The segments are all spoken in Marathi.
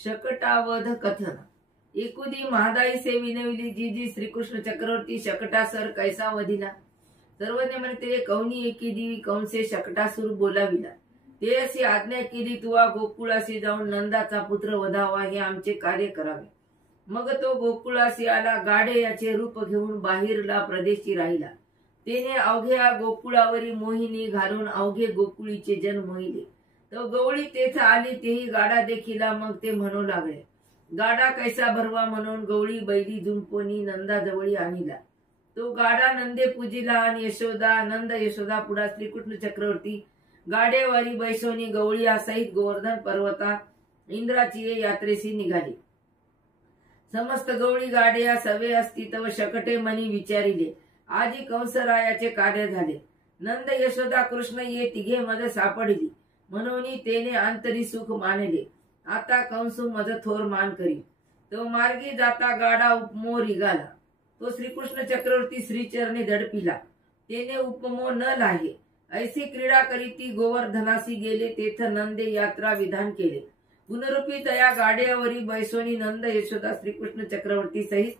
शकटावध कथन। एकुदी महादाई से विनविली जी जी श्रीकृष्ण चक्रवर्ती शकटासर कैसा वधिला। सर्वज्ञ म्हणते कौनी एके दिवी कंसे शकटासूर बोलाविला। ते अशी आज्ञा केली तुवा गोकुळाशी जाऊन नंदाचा पुत्र वधावा हे आमचे कार्य करावे। मग तो गोकुळाशी आला, गाढे याचे रूप घेऊन बाहेरला प्रदेशी राहिला। तेने अवघ्या गोकुळावरी मोहिनी घालून अवघे गोकुळीचे जन मोहिले। तो गवळी तेथ आली तेही गाडा देखिला, मग ते म्हणू लागले गाडा कैसा भरवा म्हणून गवळी बैली जुंपोनी नंदाजवळी आणिला। तो गाडा नंदे पूजिला आणि यशोदा नंद यशोदा पुढा श्रीकृष्ण चक्रवर्ती गाडेवारी बैसोनी गवळी सहित गोवर्धन पर्वता इंद्राची यात्रेसी निघाली। समस्त गवळी गाड्या सवे असती तव शकटे मनी विचारिले, आजी कंसरायाचे कार्य झाले। नंद यशोदा कृष्ण ये तिघे मज सापडिली, म्हणून तेने अंतरी सुख मानले। आता कंसू मज थोर मान करी। तो मार्गी जाता गाडा उपमो रिगाला। तो श्रीकृष्ण चक्रवर्ती श्रीचरणी दडपिला, तेने उपमो न लाहे। ऐसी क्रीडा करीती गोवर्धनासी गेले, तेथ नंदे यात्रा विधान केले। पुनरुपी तया गाड्यावरी बैसोनी नंद यशोदा श्रीकृष्ण चक्रवर्ती सहित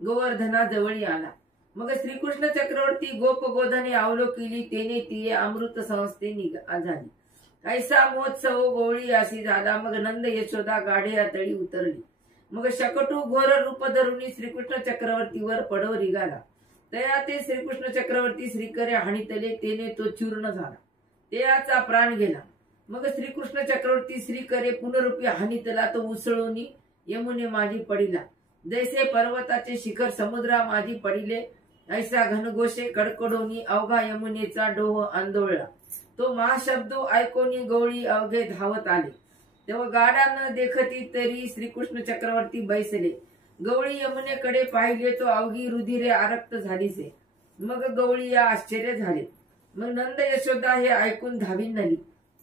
गोवर्धना जवळी आला। मग श्रीकृष्ण चक्रवर्ती गोप गोधने अवलोकिली, तेने तिये अमृत संस्थे झाली। ऐसा महोत्सव गवळी अशी झाला। मग नंद यशोदा गाढे तळी उतरली। मग शकटू घोर रूप धरुनी श्रीकृष्ण चक्रवर्तीवर पडव रिगाला। तया ते श्रीकृष्ण चक्रवर्ती श्रीकरे हाणितले, तेने तो चूर्ण झाला, तेयाचा प्राण गेला। मग श्रीकृष्ण चक्रवर्ती श्रीकरे पुनरुपी हाणितला, तो उसळूनी यमुने माझी पडिला। जैसे पर्वताचे शिखर समुद्रा माझी पडिले, ऐसा घनघोषे कडकडोनी अवघा यमुनेचा डोह आंदोळला। तो महाशब्द ऐकोनी गवळी अवघे धावत आले। तेव्हा गाडा न देखती तरी श्रीकृष्ण चक्रवर्ती बैसले। गवळी यमुनेकडे पाहिले, तो अवघी रुधिरे आरक्त झालीसे। मग गवळी या आश्चर्य झाले। मग नंद यशोदा हे ऐकून धावीन नली।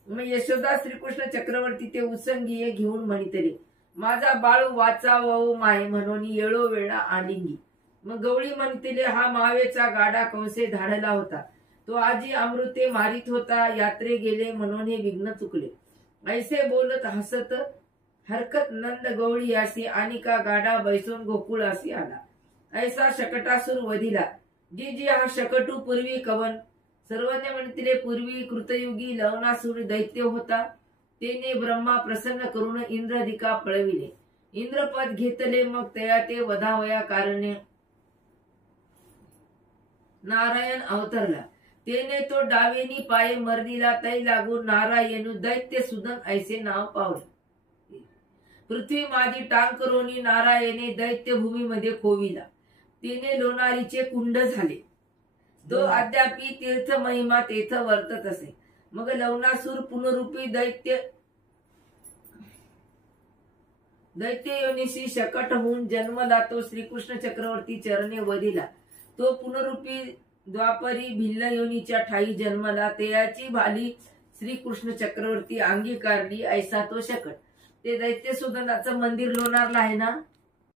मग यशोदा श्रीकृष्ण चक्रवर्ती ते उसंगी घेऊन म्हणितले, माझा बाळू वाचावो माय म्हणून येळो वेळा आलिंगी। मग गवळी म्हणतिले, हा मावेचा गाडा कंसे धाडला होता, तो आजी अमृते मारित होता, यात्रे गेले म्हणून हे विघ्न चुकले। ऐसे बोलत हसत हरकत नंद गवळी यासी आणि का गाडा बैसून गोकुळासी आला। ऐसा शकटासूर वधिला। जी जी हा शकटू पूर्वी कवन। सर्वज्ञ म्हणतिले, पूर्वी कृतयुगी लवणासूर दैत्य होता, तेने ब्रह्मा प्रसन्न करून इंद्रदिका पळविले। इंद्रपद घेतले, मग तया ते वधावया कारणे नारायण अवतरला। तेने तो डावेनी पाये मर्दिला, तै लागून नारायणू दैत्य सुदन ऐसे नाव पावले। पृथ्वी माझी टांग करोनी नारायणे दैत्य भूमीमध्ये खोविला। तेने लोणारीचे कुंड झाले, तो अद्यापी तीर्थ महिमा तेथ वर्तत असे। मग लवणासूर पुनरुपी दैत्य योनिशी शकट होऊन जन्मला। तो श्रीकृष्ण चक्रवर्ती चरणे वधिला। तो पुनरुपी द्वापरी भिल्ल योनीच्या ठाई जन्मला। तेयाची भाली श्रीकृष्ण चक्रवर्ती अंगीकारली। ऐसा तो शकट। ते दैत्य सुदनाचं मंदिर लोणारला आहे ना।